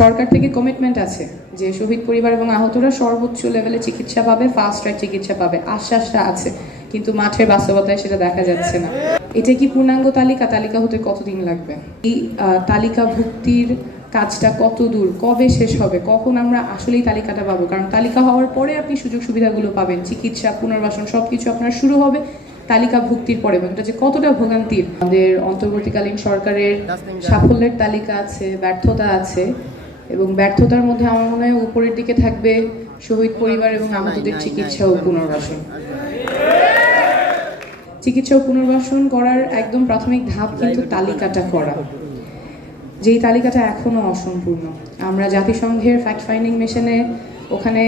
সরকার থেকে কমিটমেন্ট আছে যে শহীদ পরিবার এবং আহতরা সর্বোচ্চ লেভেলে চিকিৎসা পাবে, ফাস্ট ট্র্যাক চিকিৎসা পাবে, আশ্বাসটা আছে, কিন্তু মাঠের বাস্তবতায় সেটা দেখা যাচ্ছে না। এটা কি পূর্ণাঙ্গ তালিকা হতে কতদিন লাগবে? এই তালিকাভুক্তির কাজটা কত দূর, কবে শেষ হবে, কখন আমরা আসলেই তালিকাটা পাবো? কারণ তালিকা হওয়ার পরে আপনি সুযোগ সুবিধাগুলো পাবেন, চিকিৎসা, পুনর্বাসন সবকিছু আপনার শুরু হবে তালিকাভুক্তির পরে। এবং এটা যে কতটা ভোগান্তির। আমাদের অন্তর্বর্তীকালীন সরকারের সাফল্যের তালিকা আছে, ব্যর্থতা আছে, এবং ব্যর্থতার মধ্যে আমার মনে হয় উপরের দিকে থাকবে শহীদ পরিবার এবং আহতদের চিকিৎসা ও পুনর্বাসন। চিকিৎসা ও পুনর্বাসন করার একদম প্রাথমিক ধাপ কিন্তু তালিকাটা করা, যেই তালিকাটা এখনো অসম্পূর্ণ। আমরা জাতিসংঘের ফ্যাক্ট ফাইন্ডিং মিশনে ওখানে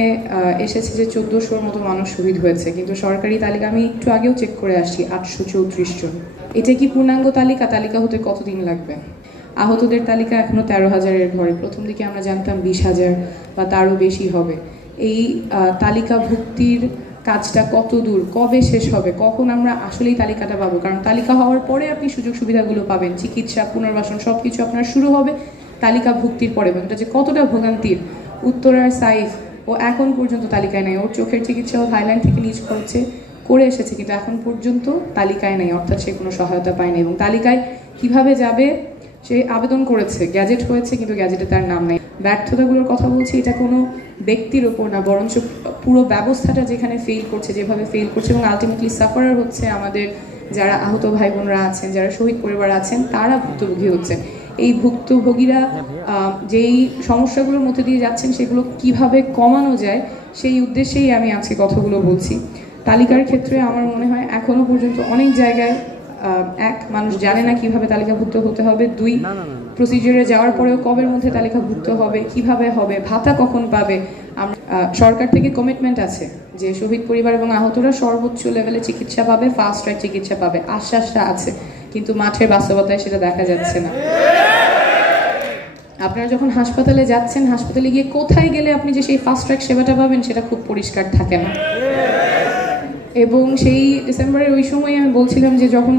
এসেছে যে 1400-র মতো মানুষ শহীদ হয়েছে, কিন্তু সরকারি তালিকা আমি একটু আগেও চেক করে আসছি 834 জন। এটা কি পূর্ণাঙ্গ তালিকা হতে কতদিন লাগবে? আহতদের তালিকা এখনো 13,000-এর ঘরে। প্রথম দিকে আমরা জানতাম 20,000 বা তারও বেশি হবে। এই তালিকাভুক্তির কাজটা কত দূর, কবে শেষ হবে, কখন আমরা আসলেই তালিকাটা পাবো? কারণ তালিকা হওয়ার পরে আপনি সুযোগ সুবিধাগুলো পাবেন, চিকিৎসা, পুনর্বাসন সবকিছু আপনার শুরু হবে তালিকাভুক্তির পরে। এবং এটা যে কতটা ভোগান্তির। উত্তরার সাইফ ও এখন পর্যন্ত তালিকায় নেই। ওর চোখের চিকিৎসা ও থাইল্যান্ড থেকে নিজ খরচে করে এসেছে, কিন্তু এখন পর্যন্ত তালিকায় নেই, অর্থাৎ সে কোনো সহায়তা পায়নি। এবং তালিকায় কিভাবে যাবে? সে আবেদন করেছে, গ্যাজেট হয়েছে, কিন্তু গ্যাজেটে তার নাম নেই। ব্যর্থতাগুলোর কথা বলছি, এটা কোনো ব্যক্তির ওপর না, বরঞ্চ পুরো ব্যবস্থাটা যেখানে ফেল করছে, যেভাবে ফেল করছে, এবং আলটিমেটলি সাফারার হচ্ছে আমাদের যারা আহত ভাই বোনরা আছেন, যারা শহীদ পরিবার আছেন, তারা ভুক্তভোগী হচ্ছেন। এই ভুক্তভোগীরা যেই সমস্যাগুলোর মধ্যে দিয়ে যাচ্ছেন সেগুলো কিভাবে কমানো যায় সেই উদ্দেশ্যেই আমি আজকে কথাগুলো বলছি। তালিকার ক্ষেত্রে আমার মনে হয় এখনো পর্যন্ত অনেক জায়গায় এক, মানুষ জানে না কিভাবে তালিকাভুক্ত হতে হবে। দুই, প্রসিডিউরে যাওয়ার পরেও কবের মধ্যে তালিকাভুক্ত হবে, কিভাবে হবে, ভাতা কখন পাবে। সরকার থেকে কমিটমেন্ট আছে যে শহীদ পরিবার এবং আহতরা সর্বোচ্চ লেভেলে চিকিৎসা পাবে, ফাস্ট ট্র্যাক চিকিৎসা পাবে, আশ্বাসটা আছে, কিন্তু মাঠের বাস্তবতায় সেটা দেখা যাচ্ছে না। আপনারা যখন হাসপাতালে যাচ্ছেন, হাসপাতালে গিয়ে কোথায় গেলে আপনি যে সেই ফাস্ট ট্র্যাক সেবাটা পাবেন সেটা খুব পরিষ্কার থাকে না। এবং সেই ডিসেম্বরের ওই সময় আমি বলছিলাম যে যখন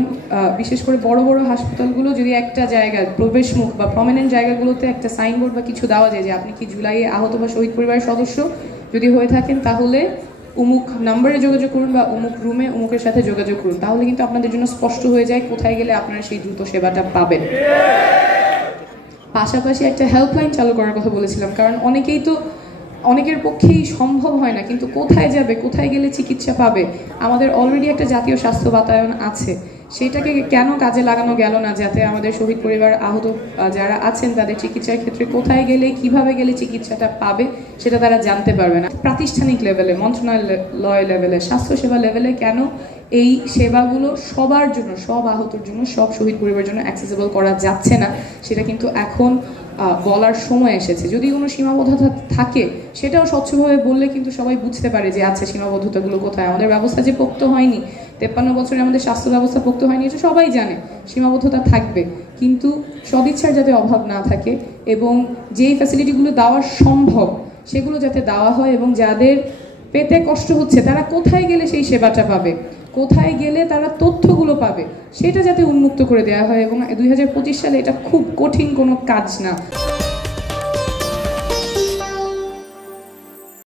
বিশেষ করে বড় বড় হাসপাতালগুলো যদি একটা জায়গায় প্রবেশমুখ বা প্রমিনেন্ট জায়গাগুলোতে একটা সাইনবোর্ড বা কিছু দেওয়া যায় যে আপনি কি জুলাইয়ে আহত বা শহীদ পরিবারের সদস্য যদি হয়ে থাকেন তাহলে অমুক নাম্বারে যোগাযোগ করুন বা অমুক রুমে অমুকের সাথে যোগাযোগ করুন, তাহলে কিন্তু আপনাদের জন্য স্পষ্ট হয়ে যায় কোথায় গেলে আপনারা সেই দ্রুত সেবাটা পাবেন। পাশাপাশি একটা হেল্পলাইন চালু করার কথা বলেছিলাম, কারণ অনেকের পক্ষেই সম্ভব হয় না, কিন্তু কোথায় যাবে, কোথায় গেলে চিকিৎসা পাবে? আমাদের অলরেডি একটা জাতীয় স্বাস্থ্য বাতায়ন আছে, সেটাকে কেন কাজে লাগানো গেল না যাতে আমাদের শহীদ পরিবার আহত যারা আছেন তাদের চিকিৎসার ক্ষেত্রে কোথায় গেলে, কিভাবে গেলে চিকিৎসাটা পাবে সেটা তারা জানতে পারবে না। প্রাতিষ্ঠানিক লেভেলে, মন্ত্রণালয় লেভেলে, স্বাস্থ্যসেবা লেভেলে কেন এই সেবাগুলো সবার জন্য, সব আহতর জন্য, সব শহীদ পরিবারের জন্য অ্যাক্সেসিবল করা যাচ্ছে না, সেটা কিন্তু এখন বলার সময় এসেছে। যদি কোনো সীমাবদ্ধতা থাকে সেটাও স্বচ্ছভাবে বললে কিন্তু সবাই বুঝতে পারে যে আছে সীমাবদ্ধতাগুলো কোথায়। আমাদের ব্যবস্থা যে পোক্ত হয়নি, 53 বছরে আমাদের স্বাস্থ্য ব্যবস্থা পোক্ত হয়নি, এটা সবাই জানে। সীমাবদ্ধতা থাকবে, কিন্তু সদিচ্ছার যাতে অভাব না থাকে এবং যেই ফ্যাসিলিটিগুলো দেওয়া সম্ভব সেগুলো যাতে দেওয়া হয়, এবং যাদের পেতে কষ্ট হচ্ছে তারা কোথায় গেলে সেই সেবাটা পাবে, কোথায় গেলে তারা তথ্যগুলো পাবে, সেটা যাতে উন্মুক্ত করে দেওয়া হয়। এবং 2025 সালে এটা খুব কঠিন কোনো কাজ না।